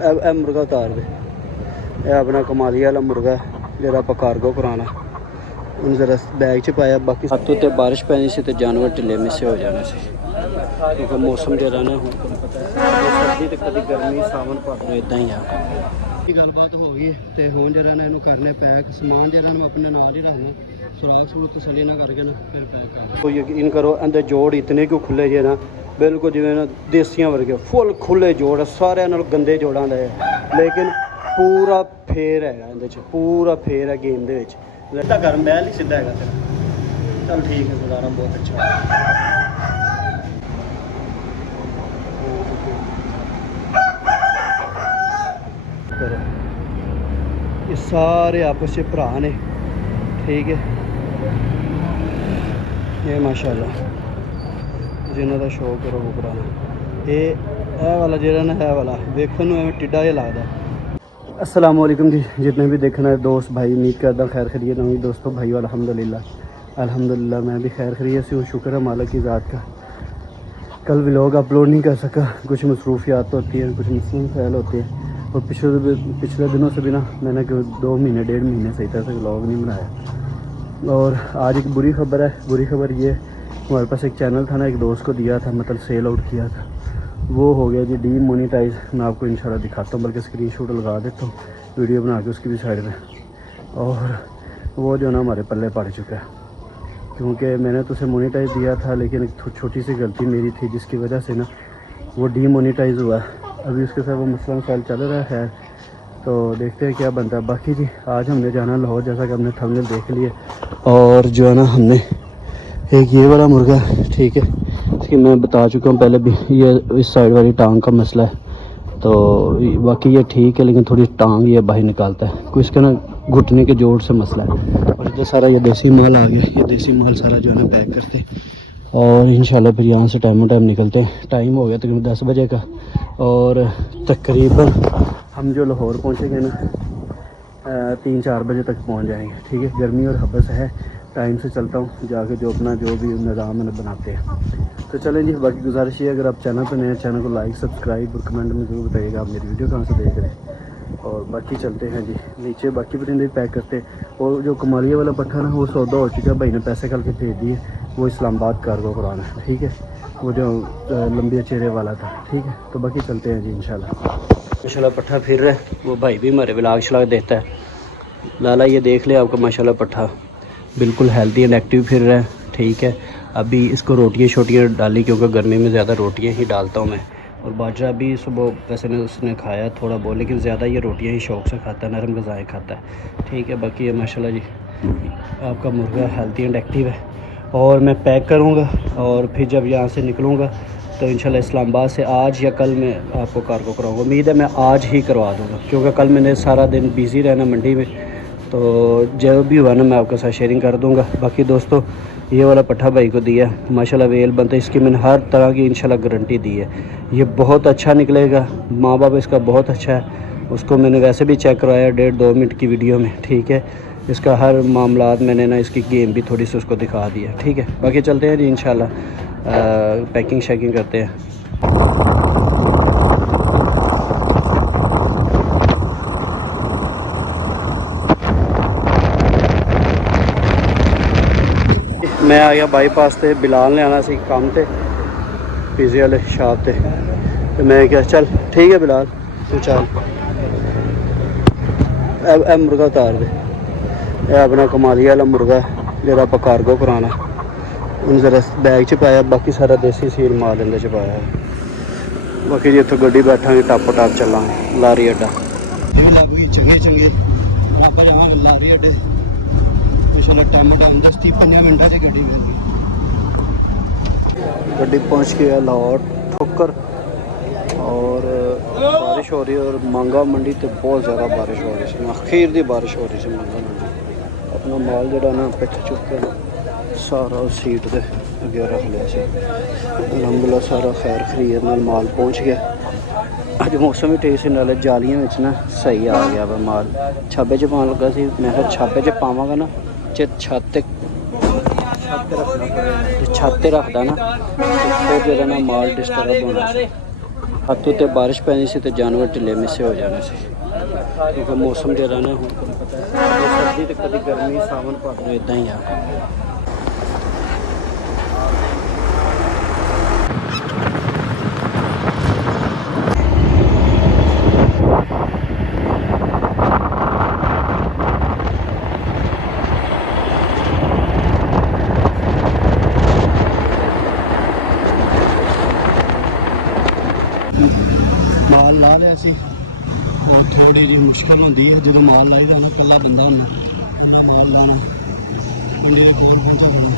ਇਹ ਮੁਰਗਾ ਉਤਾਰ ਦੇ। ਇਹ ਆਪਣਾ ਕਮਾਲੀ ਵਾਲਾ ਮੁਰਗਾ ਜਿਹੜਾ ਆਪਾਂ ਕਾਰਗੋ ਕਰਾਉਣਾ। ਹੁਣ ਜ਼ਰਾ ਬੈਗ 'ਚ ਪਾਇਆ। ਬਾਕੀ ਹੱਥ ਉੱਤੇ ਬਾਰਿਸ਼ ਪੈਣੀ ਸੀ ਤੇ ਜਾਨਵਰ ਢਿੱਲੇ ਮਿੱਸੇ ਹੋ ਜਾਣੇ ਸੀ, ਕਿਉਂਕਿ ਮੌਸਮ ਜਿਹੜਾ ਨਾ ਹੁਣ ਤੁਹਾਨੂੰ ਪਤਾ ਸਰਦੀ ਤੇ ਕਦੀ ਗਰਮੀ, ਸਾਵਣ ਭਾਦੋ ਇੱਦਾਂ ਹੀ ਆ। ਇਹ ਗੱਲਬਾਤ ਹੋ ਗਈ ਤੇ ਹੁਣ ਜਿਹੜਾ ਨਾ ਇਹਨੂੰ ਕਰਨੇ ਪੈਕ। ਸਮਾਨ ਜਿਹੜਾ ਨੂੰ ਆਪਣੇ ਨਾਲ ਹੀ ਰੱਖਣਾ, ਸੁਰਾਖ ਸਲੂਕ ਤਸੱਲੀ ਨਾ ਕਰਕੇ ਨਾ ਫਿਰ ਪੈਕ ਕਰਨਾ। ਕੋਈ ਯਕੀਨ ਕਰੋ ਇਹਦੇ ਜੋੜ ਇਤਨੇ ਕਿਉਂ ਖੁੱਲੇ ਜੇ ਨਾ, ਬਿਲਕੁਲ ਜਿਵੇਂ ਨਾ ਦੇਸੀਆਂ ਵਰਗੇ ਫੁੱਲ ਖੁੱਲੇ ਜੋੜ, ਸਾਰਿਆਂ ਨਾਲ ਗੰਦੇ ਜੋੜਾਂ ਦੇ, ਲੇਕਿਨ ਪੂਰਾ ਫੇਰ ਹੈਗਾ ਇਹਦੇ 'ਚ, ਪੂਰਾ ਫੇਰ ਹੈ ਗੇਮ ਦੇ ਵਿੱਚ। ਲੱਗਦਾ ਗਰਮ ਬਹਿਲ ਹੀ ਸਿੱਧਾ ਹੈਗਾ ਤੇਰਾ। ਚੱਲ ਠੀਕ ਹੈ, ਗੁਜ਼ਾਰਾ ਬਹੁਤ ਅੱਛਾ। ਇਹ ਸਾਰੇ ਆਪਸ 'ਚ ਭਰਾ ਨੇ, ਠੀਕ ਹੈ। ਇਹ ਮਾਸ਼ਾਅੱਲਾ ਜਿਨ੍ਹਾਂ ਦਾ ਸ਼ੌਕ ਕਰੋ ਉਹ ਕਰਾਉਣਾ। ਇਹ ਵਾਲਾ ਜਿਹੜਾ ਨਾ ਹੈ ਵਾਲਾ ਵੇਖਣ ਨੂੰ ਐਵੇਂ ਟਿੱਡਾ ਜਿਹਾ ਲੱਗਦਾ। अस्सलाम वालेकुम जी, जितने भी देखना है दोस्त भाई, उम्मीद करता खैर खैरियत होंगी दोस्तों भाई। अल्हम्दुलिल्लाह मैं भी खैर खैरियत से हूँ, शुक्र है मालिक की ज़ात का। कल व्लॉग अपलोड नहीं कर सका, कुछ मसरूफियात होती है, कुछ मसले मसाइल होते हैं। और पिछले दिनों से भी ना मैंने 2 महीने 1.5 महीने सही तरह से व्लॉग नहीं बनाया। और आज एक बुरी खबर है। बुरी खबर ये, हमारे पास एक चैनल था ना, एक दोस्त को दिया था, मतलब सेल आउट किया था, वो हो गया जी डीमोनेटाइज। मैं आपको इंशाल्लाह दिखाता हूँ, बल्कि स्क्रीनशॉट लगा देता हूँ वीडियो बना के उसकी भी साइड में। और वो जो ना हमारे पल्ले पड़ चुका है, क्योंकि मैंने तो उसे मोनेटाइज दिया था, लेकिन एक छोटी सी गलती मेरी थी जिसकी वजह से ना वो डीमोनेटाइज हुआ। अभी उसके साथ वो मसला मसाइल चल रहा है, खैर तो देखते हैं क्या बनता है। बाकी जी आज हमने जाना लाहौर, जैसा कि हमने थंबनेल देख लिए। और जो है ना हमने एक ये वाला मुर्गा, ठीक है, इसकी मैं बता चुका हूँ पहले भी, ये इस साइड वाली टांग का मसला है। तो बाकी ये ठीक है, लेकिन थोड़ी टांग ये बाहर निकालता है, कोई इसका ना घुटने के जोड़ से मसला है। और इधर सारा ये देसी माल आ गया, ये देसी माल सारा जो है ना पैक करते और इंशाल्लाह फिर यहाँ से टाइम निकलते हैं। टाइम हो गया तकरीबन 10 बजे का, और तकरीबन हम जो लाहौर पहुँचेंगे ना 3-4 बजे तक पहुँच जाएंगे, ठीक है। गर्मी और हबस है, टाइम से चलता हूँ जाके, जो अपना जो भी निज़ाम है बनाते हैं। तो चलें जी, बाकी गुजारिश है अगर आप चैनल पर नए हैं, चैनल को लाइक, सब्सक्राइब और कमेंट में ज़रूर बताइएगा आप मेरी वीडियो कहाँ से देख रहे हैं। और बाकी चलते हैं जी नीचे, बाकी परिंदे पैक करते हैं। और जो कमालिया वाला पट्ठा ना वो सौदा हो चुका है, भाई ने पैसे कल के भेज दिए, वो इस्लामाबाद कार्गो कराना है, ठीक है, वो जो लंबे चेहरे वाला था, ठीक है। तो बाकी चलते हैं जी इंशाल्लाह पट्ठा फिर रहा है, वो भाई भी हमारे व्लॉग शलाग देता है। लाला ये देख ले आपका माशाल्लाह पट्ठा बिल्कुल हेल्दी एंड एक्टिव फिर रहा है, ठीक है। अभी इसको रोटियाँ शोटियाँ डाली, क्योंकि गर्मी में ज़्यादा रोटियाँ ही डालता हूँ मैं। और बाजरा भी सुबह वैसे ने उसने खाया थोड़ा बहुत, लेकिन ज़्यादा ये रोटियाँ ही शौक़ से खाता है, नरम ग़िज़ाएँ खाता है, ठीक है। बाकी ये माशाल्लाह जी आपका मुर्गा हेल्दी एंड एक्टिव है। और मैं पैक करूँगा और फिर जब यहाँ से निकलूँगा तो इंशाल्लाह इस्लामाबाद से आज या कल मैं आपको कार्गो कराऊँगा। उम्मीद है मैं आज ही करवा दूँगा, क्योंकि कल मैंने सारा दिन बिज़ी रहना मंडी में, तो जो भी हुआ ना मैं आपके साथ शेयरिंग कर दूँगा। बाकी दोस्तों ये वाला पट्ठा भाई को दिया माशाल्लाह वेल बनता है, इसकी मैंने हर तरह की इंशाल्लाह गारंटी दी है, ये बहुत अच्छा निकलेगा। माँ बाप इसका बहुत अच्छा है, उसको मैंने वैसे भी चेक करवाया 1.5-2 मिनट की वीडियो में, ठीक है। इसका हर मामलात मैंने ना इसकी गेम भी थोड़ी सी उसको दिखा दिया, ठीक है। बाकी चलते हैं जी इंशाल्लाह पैकिंग शैकिंग करते हैं। मैं आ गया बाईपास से, बिलाल ने आना सी काम थे पिज़्ज़े वाले शॉप से, तो मैं क्या चल ठीक है बिलाल तू चल ए मुर्गा उतार दे। यह अपना कमाली वाला मुर्गा जो आप कार्गो कराना। उन्हें जरा बैग च पाया, बाकी सारा देसी सील माल इंदे च पाया। बाकी जी इतों गड्डी बैठा टप टप चला लारी अड्डा चंगे चंगे आप जावांगे लारी अड्डे इंशाल्लाह। टाइम 10-15 मिनटा से गड्डी पहुँच गया लाहौर ठोकर। और बारिश हो रही है, और मांगा मंडी तो बहुत ज़्यादा बारिश हो रही है, अखीर दी बारिश हो रही है मांगा मंडी। अपना माल जरा ना पिट चुके सारा सीट दे अगे रख लिया से, अलहमदुलिल्लाह सारा खैर खरीद नाल माल पहुँच गया। अज मौसम भी ठीक से, नाले जालियां विच ना सही आ गया वा माल। छाबे च पान लगा सी, मैं फिर छाबे च पावांगा ना छत रखदा ना, फिर जो ना माल डिस्टर्ब होना। ਹੱਥ ਉੱਤੇ ਬਾਰਿਸ਼ ਪੈਣੀ ਸੀ ਤੇ ਜਾਨਵਰ ਢਿੱਲੇ ਮਿੱਸੇ ਹੋ ਜਾਣੇ ਸੀ, ਕਿਉਂਕਿ ਮੌਸਮ ਜਿਹੜਾ ਨਾ ਹੁਣ ਤੁਹਾਨੂੰ ਪਤਾ ਹੈ ਕਦੀ ਸਰਦੀ ਤੇ ਕਦੀ ਗਰਮੀ, ਸਾਵਣ ਭਾਦੋ ਇਦਾਂ ਹੀ ਆ। ਮਾਲ ਲਾ ਲਿਆ ਸੀ, ਉਹ ਥੋੜੀ ਜਿਹੀ ਮੁਸ਼ਕਲ ਹੁੰਦੀ ਹੈ ਜਦੋਂ ਮਾਲ ਲਾਈਦਾ ਨਾ, ਇਕੱਲਾ ਬੰਦਾ ਹੁੰਦਾ ਉਹਦਾ ਮਾਲ ਲਾਣਾ, ਪਿੰਡੀ ਦੇ ਕੋਲ ਪਹੁੰਚਾ ਦੇਣਾ।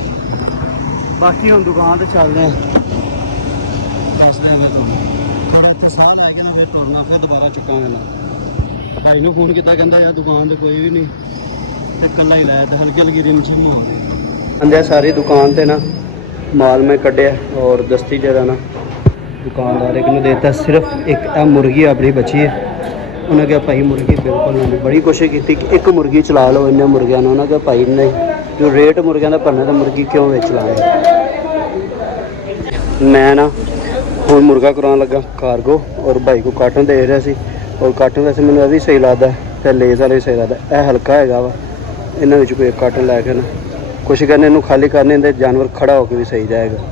ਬਾਕੀ ਹੁਣ ਦੁਕਾਨ ਤੇ ਚੱਲਦੇ ਆ, ਦੱਸ ਦਿਆਂਗਾ ਤੁਹਾਨੂੰ। ਥੋੜਾ ਇੱਥੇ ਸਾਹ ਲੈ ਕੇ ਨਾ ਫਿਰ ਤੁਰਨਾ, ਫਿਰ ਦੁਬਾਰਾ ਚੁੱਕਾਂਗੇ ਨਾ। ਭਾਈ ਨੂੰ ਫੋਨ ਕੀਤਾ, ਕਹਿੰਦਾ ਯਾਰ ਦੁਕਾਨ ਤੇ ਕੋਈ ਵੀ ਨਹੀਂ ਤੇ ਇਕੱਲਾ ਹੀ ਲਾਇਆ, ਤੇ ਹਲਕੀ ਹਲਕੀ ਰਿਮ ਚੀ ਹੋ ਗਈ। ਆਂਦੇ ਸਾਰੀ ਦੁਕਾਨ ਤੇ ਨਾ ਮਾਲ ਮੈਂ ਕੱਢਿਆ, ਔਰ ਦਸਤੀ ਜਿਹੜਾ ਨਾ दुकानदार एक ने देता, सिर्फ एक मुर्गी अपनी बची है। उन्हें कहा भाई मुर्गी बिल्कुल नहीं, बड़ी कोशिश की कि एक मुर्गी चला लो इन्हें मुर्गिया ने। उन्हें कहा भाई नहीं, जो रेट मुर्गिया का भरना तो मुर्गी क्यों बेच लाए। मैं ना हूँ मुर्गा कराने लगा कार्गो, और भाई को काटन दे रहा सी, और काटन वैसे मैंने भी सही लगता है, तो लेस वाला भी सही लगता है। यह हल्का है वा, इन्होंने कोई काटन लैके ना कोशिश करने इन्हू खाली करने दे, जानवर खड़ा होकर भी सही जाएगा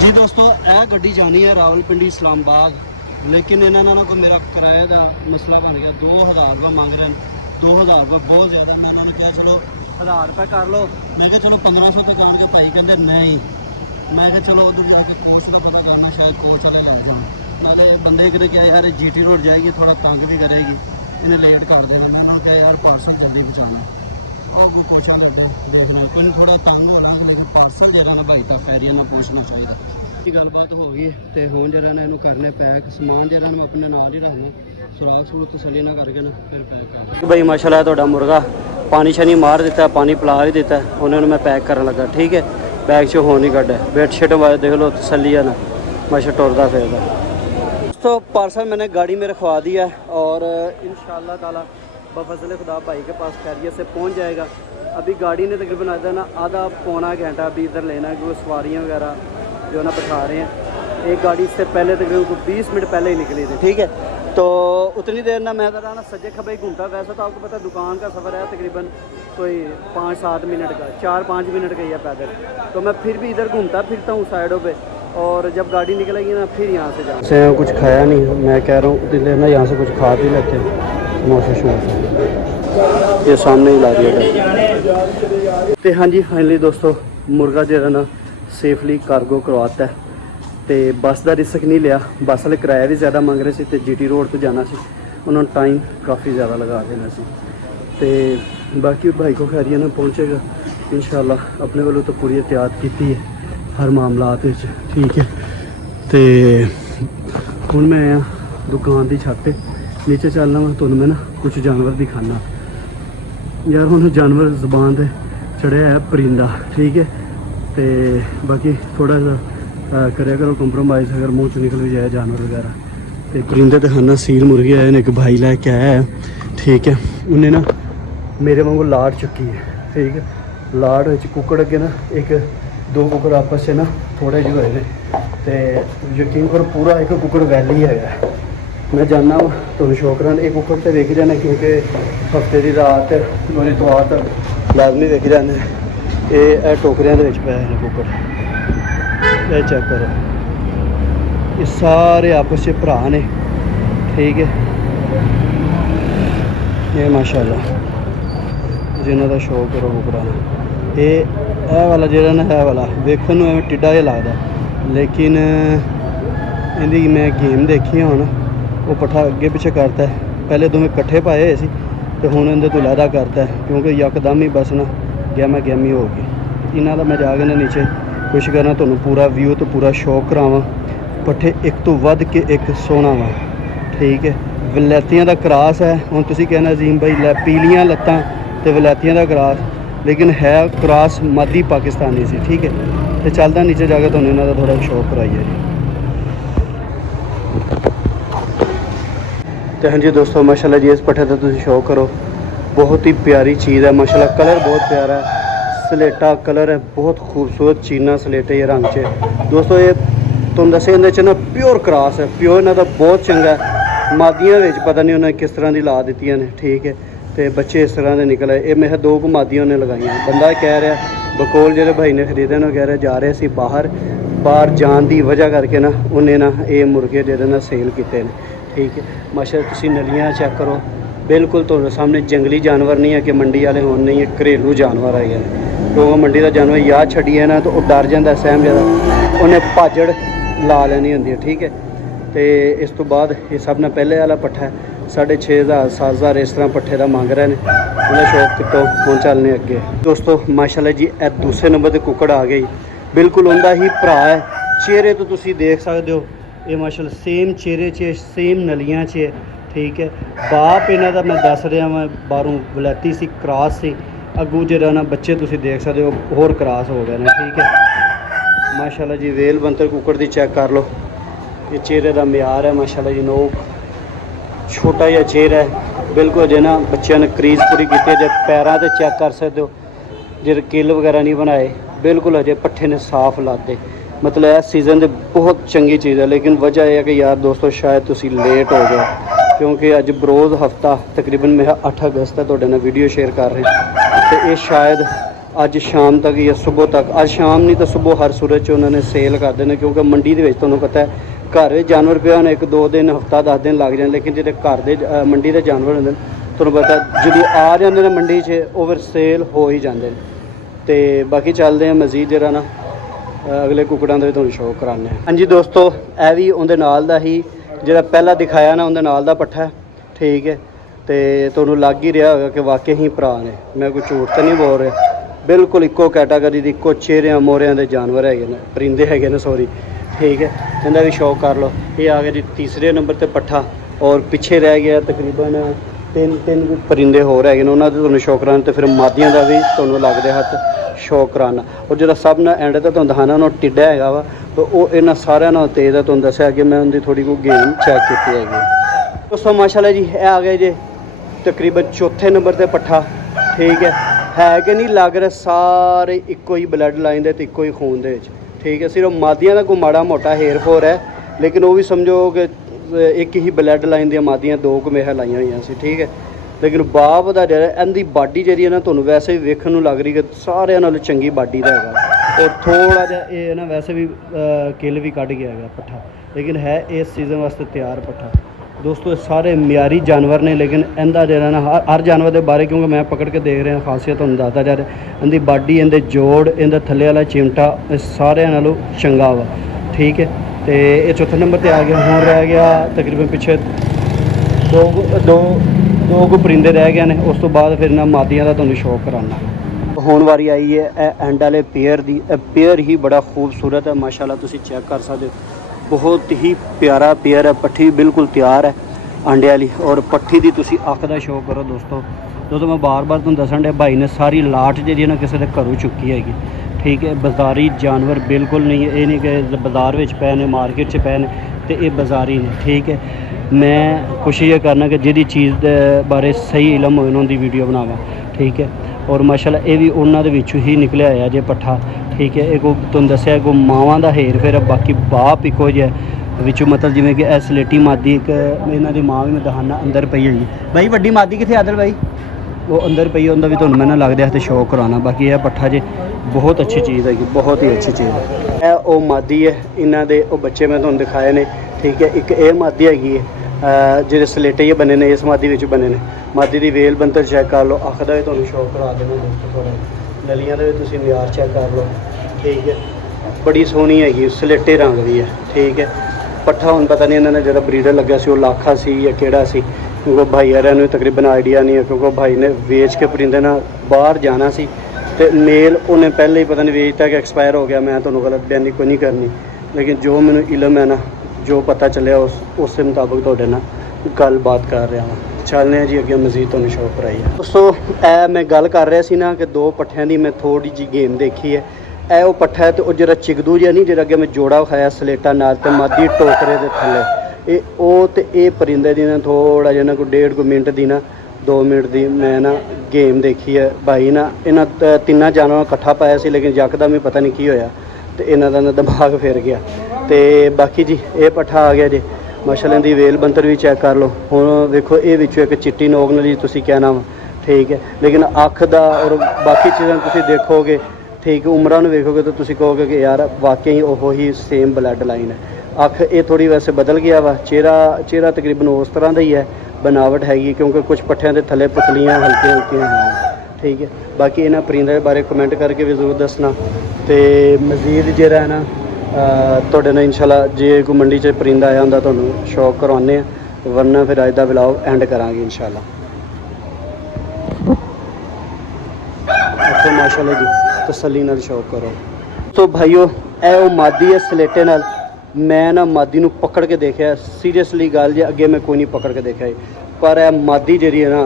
जी। दोस्तों यह गड्डी जानी है रावलपिंडी इस्लामाबाद, लेकिन इन्होंने ना कोई मेरा किराए का मसला बन गया। 2000 रुपये मांग रहे हैं, 2000 रुपये बहुत ज़्यादा। मैं उन्होंने कहा चलो 1000 रुपये कर लो, मैं कहा चलो 1500 तक आन के भाई कहते नहीं। मैं कहा चलो उधर जाके कोच का पता करना, शायद कोच वाले लग जाए। नाले बंदे ने कहा यार GT रोड जाएगी, थोड़ा तंग भी करेगी, इन्हें लेट कर देगा। मैं उन्होंने कहा यार पार्सल जल्दी पहुँचाना, और कोई पूछा लगता देखना कोई थोड़ा तंग होना, लेकिन पार्सल जरा ना भाई तक खैरिया ना पहुँचना चाहिए। गलबात हो गई तो हूँ जरा ना इनू करने पैक, समान जरा मैं अपने नाल ही रखना, सुराख सुरूख तसली ना करके ना फिर पैक कर भाई। माशाल्लाह तुहाडा मुर्गा पानी शनी मार दिता, पानी पिला भी दिता, उन्होंने मैं पैक करन लगा। ठीक है, बैग चो हो नहीं कड्डा, बेडशीट वाले देख लो तसली है ना, माशा टुरदा फिरदा। तो पार्सल मैंने गाड़ी में रखवा दिया, और इंशाअल्लाह ताला बफज़ल खुदा भाई के पास खैरियत से पहुंच जाएगा। अभी गाड़ी ने तकरीबन आधा पौना घंटा अभी इधर लेना है, क्योंकि सवारियाँ वगैरह जो ना बैठा रहे हैं। एक गाड़ी से पहले तकरीबन 20 मिनट पहले ही निकली थी। ठीक है, तो उतनी देर ना मैं करा ना सज्जे खबे घूमता। वैसे तो आपको पता है दुकान का सफ़र है तकरीबन कोई 5-7 मिनट का, 4-5 मिनट का ही है पैदल, तो मैं फिर भी इधर घूमता फिरता हूँ साइडों पे, और जब गाड़ी निकलेगी ना फिर यहाँ से जाऊँ। से कुछ खाया नहीं, मैं कह रहा हूँ उतनी देर ना यहाँ से कुछ खा पी लेते हैं। ये सामने ही ला दिया। तो हाँ जी फाइनली दोस्तों मुर्गा जो ना सेफली कार्गो करवाता है, तो बस का रिस्क नहीं लिया। बस वाले किराया भी ज़्यादा मंग रहे थे, तो GT रोड पर जाना सी, उन्होंने टाइम काफ़ी ज़्यादा लगा देना सी। तो बाकी भाई को खैरिया ना पहुँचेगा इंशाल्लाह। अपने वालों तो पूरी एहतियात की है हर मामलात। ठीक है, तो हूँ मैं आया दुकान की छत पे, नीचे चलना वा तुहानूं मैं ना कुछ जानवर दिखाना। यार हूँ जानवर जबान से चढ़िया है परिंदा। ठीक है, तो बाकी थोड़ा सा करा करो कंप्रोमाइज़, अगर मुँह चो निकल भी जाए जानवर वगैरह। तो परिंदे दिखाना, सील मुर्गी आए एक भाई लैके आया है। ठीक है, उन्हें ना मेरे वांगू लाड़ चुकी है। ठीक है, लाड़ कुकड़ अगे ना एक 2 कुकड़ आपस से ना थोड़े जो है, तो यकीन करो पूरा एक कुकड़ वैली है। मैं जाना वा तुहानूं शो करां, एक कुकड़ तो वेख जाना, क्योंकि हफ्ते की रात और इतवार तक लाजमी वेख जाने। ये टोकरियां दे विच पए ने कुकड़, ये चेक करो, ये सारे आपस में भरा ने। ठीक है, ये माशाल्लाह जिन्हों का शौक करो कुकड़ा ने। ये वाला जो ना है वाला वेखण नूं एवें टिड्डा जिहा लगदा, लेकिन इहदी मैं गेम देखी हुण, वो पट्ठा अगे पिछे करता है। पहले दोवें कट्ठे पाए हुए सी, तो हुण इहदे तो लहदा करता है, क्योंकि यकदम ही बस ना गहमा गहमी हो गई। इन्हां दा मैं जाके ना नीचे कोशिश करना तुहानूं पूरा व्यू तो पूरा शौक करावां। पट्ठे एक तो वध के एक सोहना वा। ठीक है, वलैतियां दा क्रास है। हुण तुसीं कहना अजीम भाई पीलियां लत्तां ते वलैतियां दा क्रास, लेकिन है क्रास मादी पाकिस्तानी सी। ठीक है, तो चलदा नीचे जाके तुहानूं इन्हां दा थोड़ा शौक कराइए जी। तो हाँ जी दोस्तों माशाल्लाह जी इस पट्ठे का तुम शौक करो, बहुत ही प्यारी चीज़ है माशाल्लाह। कलर बहुत प्यारा है, सलेटा कलर है, बहुत खूबसूरत चीना सलेटे ये रंग से। दोस्तों ये ਤੁਹਾਨੂੰ ਦੱਸਿਆ ਇਹਦੇ 'ਚ ਨਾ ਪਿਓਰ ਕ੍ਰਾਸ ਹੈ, ਪਿਓਰ ਇਹਨਾਂ ਦਾ ਬਹੁਤ ਚੰਗਾ ਮਾਦੀਆਂ ਵਿੱਚ ਪਤਾ ਨਹੀਂ ਉਹਨਾਂ ਕਿਸ ਤਰ੍ਹਾਂ ਦੀ ਲਾ ਦਿੱਤੀਆਂ ਨੇ, ਠੀਕ ਹੈ। ਤੇ ਬੱਚੇ ਇਸ ਤਰ੍ਹਾਂ ਦੇ ਨਿਕਲ ਆਏ। ਇਹ ਮੈਂ 2 ਕੁ ਮਾਦੀਆਂ ਉਹਨੇ ਲਗਾਈਆਂ। ਬੰਦਾ ਕਹਿ ਰਿਹਾ ਬਕੋਲ ਜਿਹੜੇ ਭਾਈ ਨੇ ਖਰੀਦੇ ਨੇ, ਉਹ ਕਹਿ ਰਿਹਾ ਜਾ ਰਹੇ ਸੀ ਬਾਹਰ ਜਾਣ ਦੀ ਵਜ੍ਹਾ ਕਰਕੇ ਨਾ ਉਹਨੇ ਨਾ ਇਹ ਮੁਰਗੇ ਜਿਹੜੇ ਨਾ ਸੇਲ ਕੀਤੇ ਨੇ, ਠੀਕ ਹੈ। ਮਾਸ਼ਾਅੱਲਾ ਤੁਸੀਂ ਨਲੀਆਂ ਚੈੱਕ ਕਰੋ, ਬਿਲਕੁਲ ਤੁਹਾਡੇ ਸਾਹਮਣੇ ਜੰਗਲੀ ਜਾਨਵਰ ਨਹੀਂ ਹੈ ਕਿ ਮੰਡੀ ਵਾਲੇ ਹੋਣ, ਨਹੀਂ, ਘਰੇਲੂ ਜਾਨਵਰ ਆਏ ਨੇ। ਲੋਕ ਮੰਡੀ ਦਾ ਜਾਨਵਰ ਯਾਦ ਛੱਡੀਏ ਨਾ ਤਾਂ ਉਹ ਡਰ ਜਾਂਦਾ ਸਹਿਮ ਜਾਂਦਾ, ਉਹਨੇ ਭਾਜੜ ਲਾ ਲੈਣੀ ਹੁੰਦੀ ਹੈ, ਠੀਕ ਹੈ। ਤੇ ਇਸ ਤੋਂ ਬਾਅਦ ਇਹ ਸਭ ਨਾਲ ਪਹਿਲੇ ਵਾਲਾ ਪੱਠਾ ਹੈ 6,500 7,000 ਇਸ ਤਰ੍ਹਾਂ ਪੱਠੇ ਦਾ ਮੰਗ ਰਹੇ ਨੇ। ਉਹਦਾ ਸ਼ੌਕ ਕਿਤੋਂ ਹੁਣ ਚੱਲਨੇ ਅੱਗੇ ਦੋਸਤੋ। ਮਾਸ਼ਾਅੱਲਾ ਜੀ ਇਹ ਦੂਸਰੇ ਨੰਬਰ ਤੇ ਕੁੱਕੜ ਆ ਗਈ, ਬਿਲਕੁਲ ਉਹਦਾ ਹੀ ਭਰਾ ਹੈ। ਚਿਹਰੇ ਤੋਂ ਤੁਸੀਂ ਦੇਖ ਸਕਦੇ ਹੋ, ਇਹ ਮਾਸ਼ਾਅੱਲਾ ਸੇਮ ਚਿਹਰੇ 'ਚ, ਸੇਮ ਨਲੀਆਂ 'ਚ, ਠੀਕ ਹੈ। ਬਾਪ ਇਹਨਾਂ ਦਾ ਮੈਂ ਦੱਸ ਰਿਹਾ ਮੈਂ ਬਾਹਰੋਂ ਵਲੈਤੀ ਸੀ, ਕ੍ਰਾਸ ਸੀ। ਅੱਗੂ ਜਿਹੜਾ ਨਾ ਬੱਚੇ ਤੁਸੀਂ ਦੇਖ ਸਕਦੇ ਹੋ ਹੋਰ ਕ੍ਰਾਸ ਹੋ ਗਏ ਨੇ, ਠੀਕ ਹੈ। ਮਾਸ਼ਾਅੱਲਾ ਜੀ ਵੇਲ ਬੰਤਰ ਕੁੱਕੜ ਦੀ ਚੈੱਕ ਕਰ ਲਓ, ਇਹ ਚਿਹਰੇ ਦਾ ਮਿਆਰ ਹੈ ਮਾਸ਼ਾਅੱਲਾ ਜੀ। ਨੋਕ ਛੋਟਾ ਜਿਹਾ ਚਿਹਰਾ ਹੈ, ਬਿਲਕੁਲ ਜੇ ਨਾ ਬੱਚਿਆਂ ਨੇ ਕਰੀਜ਼ ਪੂਰੀ ਕੀਤੀ। ਜੇ ਪੈਰਾਂ 'ਤੇ ਚੈੱਕ ਕਰ ਸਕਦੇ ਹੋ, ਜਿਹੜੇ ਕਿੱਲ ਵਗੈਰਾ ਨਹੀਂ ਬਣਾਏ, ਬਿਲਕੁਲ ਅਜੇ ਪੱਠੇ ਨੇ ਸਾਫ਼ ਲਾਤੇ। ਮਤਲਬ ਇਸ ਸੀਜ਼ਨ ਦੇ ਬਹੁਤ ਚੰਗੀ ਚੀਜ਼ ਹੈ। ਲੇਕਿਨ ਵਜ੍ਹਾ ਇਹ ਹੈ ਕਿ ਯਾਰ ਦੋਸਤੋ ਸ਼ਾਇਦ ਤੁਸੀਂ ਲੇਟ ਹੋ ਗਏ, ਕਿਉਂਕਿ ਅੱਜ ਬਰੋਜ਼ ਹਫਤਾ ਤਕਰੀਬਨ ਮੇਰਾ 8 ਅਗਸਤ ਹੈ, ਤੁਹਾਡੇ ਨਾਲ ਵੀਡੀਓ ਸ਼ੇਅਰ ਕਰ ਰਹੇ ਤੇ ਇਹ ਸ਼ਾਇਦ ਅੱਜ ਸ਼ਾਮ ਤੱਕ ਜਾਂ ਸਵੇਰ ਤੱਕ, ਅੱਜ ਸ਼ਾਮ ਨਹੀਂ ਤਾਂ ਸਵੇਰ ਹਰ ਸੂਰਤ 'ਚ ਉਹਨਾਂ ਨੇ ਸੇਲ ਕਰ ਦੇਣਾ। ਕਿਉਂਕਿ ਮੰਡੀ ਦੇ ਵਿੱਚ ਤੁਹਾਨੂੰ ਪਤਾ ਹੈ ਘਰ ਵਿੱਚ ਜਾਨਵਰ ਪਿਆ ਹੋਣ 1-2 ਦਿਨ, ਹਫਤਾ 10 ਦਿਨ ਲੱਗ ਜਾਂਦੇ। ਲੇਕਿਨ ਜਿਹੜੇ ਘਰ ਦੇ ਮੰਡੀ ਦੇ ਜਾਨਵਰ ਹੁੰਦੇ ਨੇ ਤੁਹਾਨੂੰ ਪਤਾ ਜਦੋਂ ਆ ਜਾਂਦੇ ਨੇ ਮੰਡੀ 'ਚ ਉਹ ਫਿਰ ਸੇਲ ਹੋ ਹੀ ਜਾਂਦੇ ਨੇ। ਤੇ ਬਾਕੀ ਚੱਲਦੇ ਹਾਂ ਮਜ਼ੀਦ ਜਿਹੜਾ ਨਾ ਅਗਲੇ ਕੁੱਕੜਾਂ ਦਾ ਵੀ ਤੁਹਾਨੂੰ ਸ਼ੋਅ ਕਰਾਉਂਦੇ ਹਾਂ। ਹਾਂਜੀ ਦੋਸਤੋ, ਇਹ ਵੀ ਉਹਦੇ ਨਾਲ ਦਾ ਹੀ ਜਿਹੜਾ ਪਹਿਲਾਂ ਦਿਖਾਇਆ ਨਾ ਉਹਦੇ ਨਾਲ ਦਾ ਪੱਠਾ, ਠੀਕ ਹੈ। ਤੇ ਤੁਹਾਨੂੰ ਲੱਗ ਹੀ ਰਿਹਾ ਹੋਵੇਗਾ ਕਿ ਵਾਕਈ ਹੀ ਭਰਾ ਨੇ, ਮੈਂ ਕੋਈ ਝੂਠ ਤਾਂ ਨਹੀਂ ਬੋਲ ਰਿਹਾ। ਬਿਲਕੁਲ ਇੱਕੋ ਕੈਟਾਗਰੀ ਦੀ, ਇੱਕੋ ਚਿਹਰਿਆਂ ਮੋਹਰਿਆਂ ਦੇ ਜਾਨਵਰ ਹੈਗੇ ਨੇ, ਪਰਿੰਦੇ ਹੈਗੇ ਨੇ, ਸੌਰੀ, ਠੀਕ ਹੈ। ਇਹਦਾ ਵੀ ਸ਼ੌਕ ਕਰ ਲਓ। ਇਹ ਆ ਗਿਆ ਜੀ ਤੀਸਰੇ ਨੰਬਰ ਤੇ ਪੱਠਾ, ਔਰ ਪਿੱਛੇ ਰਹਿ ਗਿਆ ਤਕਰੀਬਨ ਤਿੰਨ ਪਰਿੰਦੇ ਹੋਰ ਹੈਗੇ ਨੇ, ਉਹਨਾਂ ਦੇ ਤੁਹਾਨੂੰ ਸ਼ੌਕ ਕਰਾਉਣ। ਤੇ ਫਿਰ ਮਾਦੀਆਂ ਦਾ ਵੀ ਤੁਹਾਨੂੰ ਲੱਗਦੇ ਹੱਥ ਸ਼ੌਕ ਕਰਾਉਣਾ। ਔਰ ਜਿਹੜਾ ਸਭ ਨਾਲ ਐਂਡ ਤੇ ਤੁਹਾਨੂੰ ਦਿਖਾਉਣਾ ਉਹਨੂੰ ਟਿੱਡਾ ਹੈਗਾ ਵਾ, ਤਾਂ ਉਹ ਇਹਨਾਂ ਸਾਰਿਆਂ ਨਾਲ ਤੇਜ਼ ਹੈ। ਤੁਹਾਨੂੰ ਦੱਸਿਆ ਕਿ ਮੈਂ ਉਹਦੀ ਥੋੜ੍ਹੀ ਕੋਈ ਗੇਮ ਚੈੱਕ ਕੀਤੀ ਹੈਗੀ ਦੋਸਤੋ। ਮਾਸ਼ਾਅੱਲਾ ਜੀ ਇਹ ਆ ਗਏ ਜੇ ਤਕਰੀਬਨ ਚੌਥੇ ਨੰਬਰ ਤੇ ਪੱਠਾ, ਠੀਕ ਹੈ ਕਿ ਨਹੀਂ ਲੱਗ ਰਿਹਾ ਸਾਰੇ ਇੱਕੋ ਹੀ ਬਲੱਡ ਲਾਈਨ ਦੇ ਤੇ ਇੱਕੋ ਹੀ ਖੂਨ ਦੇ ਵਿੱਚ, ਠੀਕ ਹੈ। ਸਿਰਫ ਮਾਦੀਆਂ ਦਾ ਕੋਈ ਮਾੜਾ ਮੋਟਾ ਹੇਰ ਫੋਰ ਹੈ, ਲੇਕਿਨ ਉਹ ਵੀ ਸਮਝੋ ਕਿ ਇੱਕ ਹੀ ਬਲੱਡ ਲਾਈਨ ਦੀਆਂ ਮਾਦੀਆਂ 2 ਕੁ ਮੇਹਾ ਲਾਈਆਂ ਹੋਈਆਂ ਸੀ, ਠੀਕ ਹੈ। ਲੇਕਿਨ ਬਾਪ ਦਾ ਜਿਹੜਾ ਇਹਦੀ ਬਾਡੀ ਜਿਹੜੀ ਹੈ ਨਾ ਤੁਹਾਨੂੰ ਵੈਸੇ ਵੀ ਵੇਖਣ ਨੂੰ ਲੱਗ ਰਹੀ ਕਿ ਸਾਰਿਆਂ ਨਾਲੋਂ ਚੰਗੀ ਬਾਡੀ ਦਾ ਹੈਗਾ। ਔਰ ਥੋੜ੍ਹਾ ਜਿਹਾ ਇਹ ਨਾ ਵੈਸੇ ਵੀ ਕਿੱਲ ਵੀ ਕੱਢ ਗਿਆ ਹੈਗਾ ਪੱਠਾ, ਲੇਕਿਨ ਹੈ ਇਸ ਸੀਜ਼ਨ ਵਾਸਤੇ ਤਿਆਰ ਪੱਠਾ ਦੋਸਤੋ। ਸਾਰੇ ਮਿਆਰੀ ਜਾਨਵਰ ਨੇ, ਲੇਕਿਨ ਇਹਦਾ ਜਿਹੜਾ ਨਾ ਹਰ ਜਾਨਵਰ ਦੇ ਬਾਰੇ ਕਿਉਂਕਿ ਮੈਂ ਪਕੜ ਕੇ ਦੇਖ ਰਿਹਾ ਖਾਸੀਅਤ ਤੁਹਾਨੂੰ ਦੱਸਦਾ ਜਾ ਰਿਹਾ। ਇਹਦੀ ਬਾਡੀ, ਇਹਦੇ ਜੋੜ, ਇਹਦਾ ਥੱਲੇ ਵਾਲਾ ਚਿਮਟਾ ਇਹ ਸਾਰਿਆਂ ਨਾਲੋਂ ਚੰਗਾ ਵਾ, ਠੀਕ ਹੈ। ਤੇ ਇਹ ਚੌਥੇ ਨੰਬਰ ਤੇ ਆ ਗਿਆ। ਹੁਣ ਰਹਿ ਗਿਆ ਤਕਰੀਬਨ ਪਿੱਛੇ ਦੋ ਕੁ ਪਰਿੰਦੇ ਰਹਿ ਗਏ ਨੇ। ਉਸ ਤੋਂ ਬਾਅਦ ਫਿਰ ਨਾ ਮਾਦੀਆਂ ਦਾ ਤੁਹਾਨੂੰ ਸ਼ੌਕ ਕਰਾਉਣਾ। ਹੁਣ ਵਾਰੀ ਆਈ ਹੈ ਇਹ ਐਂਡ ਵਾਲੇ ਪੇਅਰ ਦੀ। ਇਹ ਪੇਅਰ ਹੀ ਬੜਾ ਖੂਬਸੂਰਤ ਹੈ ਮਾਸ਼ਾਅੱਲਾ, ਤੁਸੀਂ ਚੈੱਕ ਕਰ ਸਕਦੇ ਹੋ, ਬਹੁਤ ਹੀ ਪਿਆਰਾ ਪੇਅਰ ਹੈ। ਪੱਠੀ ਬਿਲਕੁਲ ਤਿਆਰ ਹੈ ਆਂਡੇ ਵਾਲੀ, ਔਰ ਪੱਠੀ ਦੀ ਤੁਸੀਂ ਅੱਖ ਦਾ ਸ਼ੌਕ ਕਰੋ ਦੋਸਤੋ। ਜਦੋਂ ਮੈਂ ਬਾਰ-ਬਾਰ ਤੁਹਾਨੂੰ ਦੱਸਣ ਡਿਆ ਭਾਈ ਨੇ ਸਾਰੀ ਲਾਟ ਜਿਹੜੀ ਨਾ ਕਿਸੇ ਦੇ ਘਰੋਂ ਚੁੱਕੀ ਹੈਗੀ, ਠੀਕ ਹੈ। ਬਾਜ਼ਾਰੀ ਜਾਨਵਰ ਬਿਲਕੁਲ ਨਹੀਂ, ਇਹ ਨਹੀਂ ਕਿ ਬਾਜ਼ਾਰ ਵਿੱਚ ਪਏ ਨੇ, ਮਾਰਕੀਟ 'ਚ ਪਏ ਨੇ ਤੇ ਇਹ ਬਾਜ਼ਾਰੀ ਨੇ, ਠੀਕ ਹੈ। ਮੈਂ ਕੋਸ਼ਿਸ਼ ਇਹ ਕਰਨਾ ਕਿ ਜਿਹਦੀ ਚੀਜ਼ ਦੇ ਬਾਰੇ ਸਹੀ ਇਲਮ ਹੋਵੇ ਉਹਨਾਂ ਦੀ ਵੀਡੀਓ ਬਣਾਵਾਂ, ਠੀਕ ਹੈ। ਔਰ ਮਾਸ਼ਾਅੱਲਾ ਇਹ ਵੀ ਉਹਨਾਂ ਦੇ ਵਿੱਚੋਂ ਹੀ ਨਿਕਲਿਆ ਹੋਇਆ ਜੇ ਪੱਠਾ, ਠੀਕ ਹੈ। ਇਹ ਕੋ ਤੁਹਾਨੂੰ ਦੱਸਿਆ ਕੋ ਮਾਵਾਂ ਦਾ ਹੇਰ ਫੇਰ, ਬਾਕੀ ਬਾਪ ਇੱਕੋ ਜਿਹਾ ਵਿੱਚੋਂ, ਮਤਲਬ ਜਿਵੇਂ ਕਿ ਇਹ ਸਲੇਟੀ ਮਾਦੀ ਇੱਕ ਇਹਨਾਂ ਦੀ ਮਾਂ ਵੀ ਮੈਂ ਦਿਖਾਉਣਾ ਅੰਦਰ ਪਈ ਹੈਗੀ। ਬਾਈ ਵੱਡੀ ਮਾਦੀ ਕਿੱਥੇ ਆਦਲ ਬਾਈ? ਉਹ ਅੰਦਰ ਪਈ, ਉਹਦਾ ਵੀ ਤੁਹਾਨੂੰ ਮੈਨੂੰ ਲੱਗਦਾ ਤੇ ਸ਼ੌਕ ਕਰਾਉਣਾ। ਬਾਕੀ ਇਹ ਪੱਠਾ ਜੇ ਬਹੁਤ ਅੱਛੀ ਚੀਜ਼ ਹੈਗੀ, ਬਹੁਤ ਹੀ ਅੱਛੀ ਚੀਜ਼ ਹੈ। ਇਹ ਉਹ ਮਾਦੀ ਹੈ, ਇਹਨਾਂ ਦੇ ਉਹ ਬੱਚੇ ਮੈਂ ਤੁਹਾਨੂੰ ਦਿਖਾਏ ਨੇ, ਠੀਕ ਹੈ। ਇੱਕ ਇਹ ਮਾਦੀ ਹੈਗੀ ਹੈ ਜਿਹੜੇ ਸਲੇਟੇ ਹੀ ਬਣੇ ਨੇ, ਇਸ ਮਾਦੀ ਵਿੱਚ ਬਣੇ ਨੇ। ਮਾਦੀ ਦੀ ਵੇਲ ਬੰਤਰ ਚੈੱਕ ਕਰ ਲਓ, ਅੱਖ ਦਾ ਵੀ ਤੁਹਾਨੂੰ ਸ਼ੌਕ ਕਰਾ ਦੇਣਾ ਦੋਸਤੋ। ਥੋੜ੍ਹਾ ਨਲੀਆਂ ਦੇ ਵੀ ਤੁਸੀਂ ਮਿਆਰ ਚੈੱਕ ਕਰ ਲਓ, ਠੀਕ ਹੈ। ਬੜੀ ਸੋਹਣੀ ਹੈਗੀ, ਸਲੇਟੇ ਰੰਗ ਦੀ ਹੈ, ਠੀਕ ਹੈ। ਪੱਠਾ ਹੁਣ ਪਤਾ ਨਹੀਂ ਇਹਨਾਂ ਨੇ ਜਿਹੜਾ ਬਰੀਡਰ ਲੱਗਿਆ ਸੀ ਉਹ ਲਾਖਾ ਸੀ ਜਾਂ ਕਿਹੜਾ ਸੀ, ਕਿਉਂਕਿ ਭਾਈ ਵਾਲਿਆਂ ਨੂੰ ਤਕਰੀਬਨ ਆਈਡੀਆ ਨਹੀਂ ਹੈ, ਕਿਉਂਕਿ ਭਾਈ ਨੇ ਵੇਚ ਕੇ ਪਰਿੰਦੇ ਨਾਲ ਬਾਹਰ ਜਾਣਾ ਸੀ ਤੇ ਮੇਲ ਉਹਨੇ ਪਹਿਲੇ ਹੀ ਪਤਾ ਨਹੀਂ ਵੇਚਤਾ ਕਿ ਐਕਸਪਾਇਰ ਹੋ ਗਿਆ। ਮੈਂ ਤੁਹਾਨੂੰ ਗਲਤ ਬਿਆਨੀ ਕੋਈ ਨਹੀਂ ਕਰਨੀ, ਲੇਕਿਨ ਜੋ ਮੈਨੂੰ ਇਲਮ ਹੈ ਨਾ, ਜੋ ਪਤਾ ਚੱਲਿਆ ਉਸੇ ਮੁਤਾਬਕ ਤੁਹਾਡੇ ਨਾਲ ਗੱਲਬਾਤ ਕਰ ਰਿਹਾ ਹਾਂ। ਚੱਲਦੇ ਹਾਂ ਜੀ ਅੱਗੇ, ਮਜ਼ੀਦ ਤੁਹਾਨੂੰ ਸ਼ੌਕ ਕਰਾਈ ਹੈ ਦੋਸਤੋ। ਇਹ ਮੈਂ ਗੱਲ ਕਰ ਰਿਹਾ ਸੀ ਨਾ ਕਿ 2 ਪੱਠਿਆਂ ਦੀ ਮੈਂ ਥੋੜ੍ਹੀ ਜਿਹੀ ਗੇਮ ਦੇਖੀ ਹੈ। ਇਹ ਉਹ ਪੱਠਾ ਹੈ ਤੇ ਉਹ ਜਿਹੜਾ ਚਿਗਦੂ ਜਿਹਾ ਨਹੀਂ, ਜਿਹੜਾ ਅੱਗੇ ਮੈਂ ਜੋੜਾ ਵਿਖਾਇਆ ਸਲੇਟਾ ਨਾਲ ਤੇ ਮਾਦੀ ਟੋਕਰੇ ਦੇ ਥੱਲੇ, ਇਹ ਉਹ ਤੇ ਇਹ ਪਰਿੰਦੇ ਦੀ ਨਾ ਥੋੜ੍ਹਾ ਜਿਹਾ ਨਾ ਕੋਈ 1.5 ਮਿੰਟ ਦੀ ਨਾ 2 ਮਿੰਟ ਦੀ ਮੈਂ ਨਾ ਗੇਮ ਦੇਖੀ ਹੈ। ਭਾਈ ਨਾ ਇਹਨਾਂ 3 ਜਾਨਵਰਾਂ ਇਕੱਠਾ ਪਾਇਆ ਸੀ, ਲੇਕਿਨ ਯਕਦਮ ਹੀ ਪਤਾ ਨਹੀਂ ਕੀ ਹੋਇਆ ਤੇ ਇਹਨਾਂ ਦਾ ਨਾ ਦਿਮਾਗ ਫਿਰ ਗਿਆ ਤੇ ਬਾਕੀ ਜੀ ਇਹ ਪੱਠਾ ਆ ਗਿਆ ਜੀ ਮਾਸ਼ਾਅੱਲਾ ਦੀ ਵੇਲ ਬੰਤਰ ਵੀ ਚੈੱਕ ਕਰ ਲਓ। ਹੁਣ ਵੇਖੋ ਇਹ ਵਿੱਚੋਂ ਇੱਕ ਚਿੱਟੀ ਨੋਕ ਨਾਲ ਜੀ ਤੁਸੀਂ ਕਹਿਣਾ ਵਾ ਠੀਕ ਹੈ, ਲੇਕਿਨ ਅੱਖ ਦਾ ਔਰ ਬਾਕੀ ਚੀਜ਼ਾਂ ਤੁਸੀਂ ਦੇਖੋਗੇ ਠੀਕ ਉਮਰਾਂ ਨੂੰ ਵੇਖੋਗੇ ਤਾਂ ਤੁਸੀਂ ਕਹੋਗੇ ਕਿ ਯਾਰ ਵਾਕਈ ਉਹ ਹੀ ਸੇਮ ਬਲੱਡ ਲਾਈਨ ਹੈ। ਅੱਖ ਇਹ ਥੋੜੀ ਵੈਸੇ ਬਦਲ ਗਿਆ ਵਾ, ਚਿਹਰਾ ਤਕਰੀਬਨ ਉਸ ਤਰ੍ਹਾਂ ਦਾ ਹੀ ਹੈ, बनावट हैगी क्योंकि कुछ पट्ठियां के थले पतलियां हल्कियां हल्कियां हैं ठीक है। बाकी इन्होंने परिंदे बारे कमेंट करके भी जरूर दसना। तो मजीद जो है ना तुहाडे नाल इंशाल्लाह जे कोई मंडी च परिंदा आया होंदा तुहानूं शौक करवाने वरना फिर अज दा व्लॉग एंड करांगे इंशाल्लाह। तो माशाल्लाह जी तसल्ली नाल शौक करो। तो भाईओ ए वो मादी है सलेटे नाल मैं ना मादी नूं पकड़ के देखा सीरियसली गल जे अगे मैं कोई नहीं पकड़ के देखा पर ए मादी जी है ना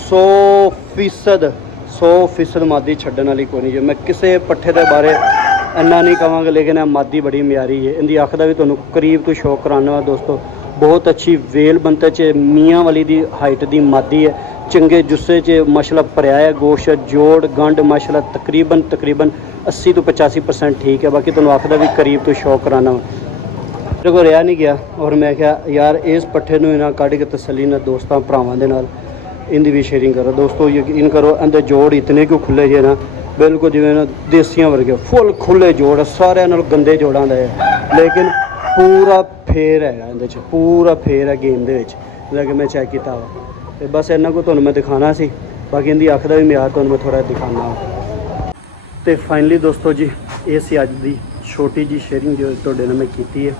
100% मादी छड्डण वाली कोई नहीं जो मैं किसी पट्ठे के बारे इन्ना नहीं कहांगा लेकिन मादी बड़ी म्यारी है। इनकी अख का भी तुहानूं करीब तो शौक कराना वा दोस्तों। बहुत अच्छी वेल बनते च मियाँ वाली दी हाइट दी मादी है, चंगे जुस्से च माशाल्लाह भरिया है गोश्त जोड़ गंढ माशाल्लाह तकरीबन 80 तो 85% ठीक है। बाकी तुहानूं अख का भी करीब तो शौक कराना वा मेरे को रहा नहीं गया और मैं क्या यार इस पट्ठे नूं इन्हां कढ़ के तसल्ली नाल दोस्तां भरावां दे नाल इनकी भी शेयरिंग करो दोस्तों। यकीन करो इनके जोड़ इतने क्यों खुले जे ना बिल्कुल जिवें ना देसियां वर्गे फुल खुले जोड़ सारे नाल गंदे जोड़ां दे लेकिन पूरा फेर है इहदे च पूरा फेर है गेम दे विच लेकिन मैं चेक किया वा ते बस इन्ना को तुहानूं मैं दिखाना सी। बाकी इनकी अख का भी म्यार तुहानूं मैं थोड़ा दिखाना वा। तो फाइनली दोस्तों जी ये सी अज दी छोटी जी शेयरिंग जो तुहाडे नाल मैं कीती है।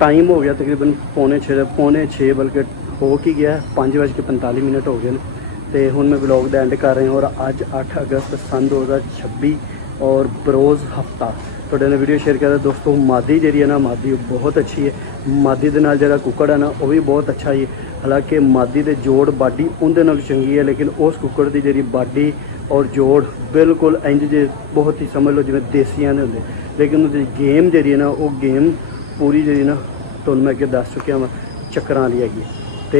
टाइम हो गया तकरीबन पौने छे बल्कि हो की गया 5:45 हो गए तो हुण मैं व्लॉग दा एंड कर रहा हूँ। और अज 8 अगस्त सन 2026 और बरोज़ हफ्ता तुहाडे नाल वीडियो शेयर कर दोस्तों। मादी जी है ना मादी बहुत अच्छी है। मादी दे नाल जिहड़ा कुक्कड़ है ना वो भी बहुत अच्छा ही है। हालांकि मादी दे जोड़ बाडी उहदे नाल चंगी है लेकिन उस कुक्कड़ की जिहड़ी बाडी और जोड़ बिल्कुल इंज जे बहुत ही समझ लो जिवें देसियां दे हुंदे लेकिन उहदी गेम जिहड़ी है ना वो गेम पूरी जी ना तुहानूं मैं अगे दस चुकिया वा चक्करां वाली हैगी। तो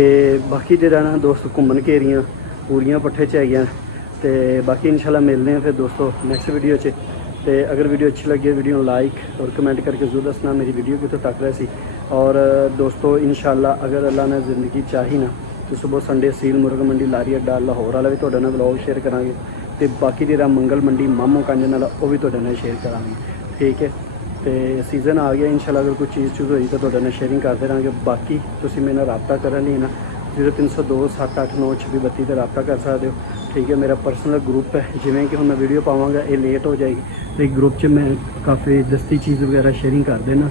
बाकी जिहड़ा ना दोस्त घूमन घेरियां पूरियां पट्ठे च हैगियां तो बाकी इंशाल्लाह मिलते हैं फिर दोस्तों नैक्सट वीडियो च। तो अगर वीडियो अच्छी लगी वीडियो लाइक और कमेंट करके जरूर दसना मेरी वीडियो कितों तक रहा सी। और दोस्तों इंशाल्लाह अगर अल्लाह ने ज़िंदगी चाही ना तो सुबह संडे सील मुर्ग मंडी लारी अड्डा लाहौर वाला भी तुहाडे नाल व्लॉग शेयर करांगे तो बाकी जिहड़ा मंगल मंडी मामो कंज नाल वो भी तुहाडे नाल शेयर करांगे ठीक है। तो सीज़न आ गया इंशाल्लाह अगर कोई चीज़ चूज़ हुई तो तुहाडे नाल शेयरिंग करते रहेंगे। बाकी तुसीं मेरे नाल राबता करन लई ना 0302 789 2632 पर रब्ता कर सकते हो ठीक है। मेरा पर्सनल ग्रुप है जिमें कि हम मैं वीडियो पावांगा ये लेट हो जाएगी तो एक ग्रुप च मैं काफ़ी दस्ती चीज़ वगैरह शेयरिंग कर देना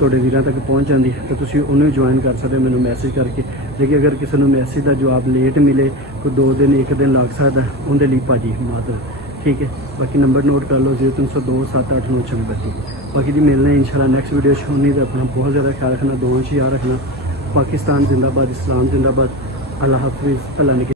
थोड़े वीरां तक पहुँच जाती तो तुसीं उन्हें ज्वाइन कर सकते हो मैनूं मैसेज करके। लेकिन अगर किसी को मैसेज का जवाब लेट मिले कोई 2 दिन 1 दिन लग सकता उनके लिए भाजी माजर ठीक है। बाकी नंबर नोट कर लो 0302 789 2632। बाकी जी मिलना इंशाल्लाह नैक्सट वीडियो छोड़नी तो अपना बहुत ज़्यादा ख्याल रखना दुआओं च याद रखना। पाकिस्तान जिंदाबाद इस्लाम जिंदाबाद अल्लाह हाफिज़ अल्लाह ने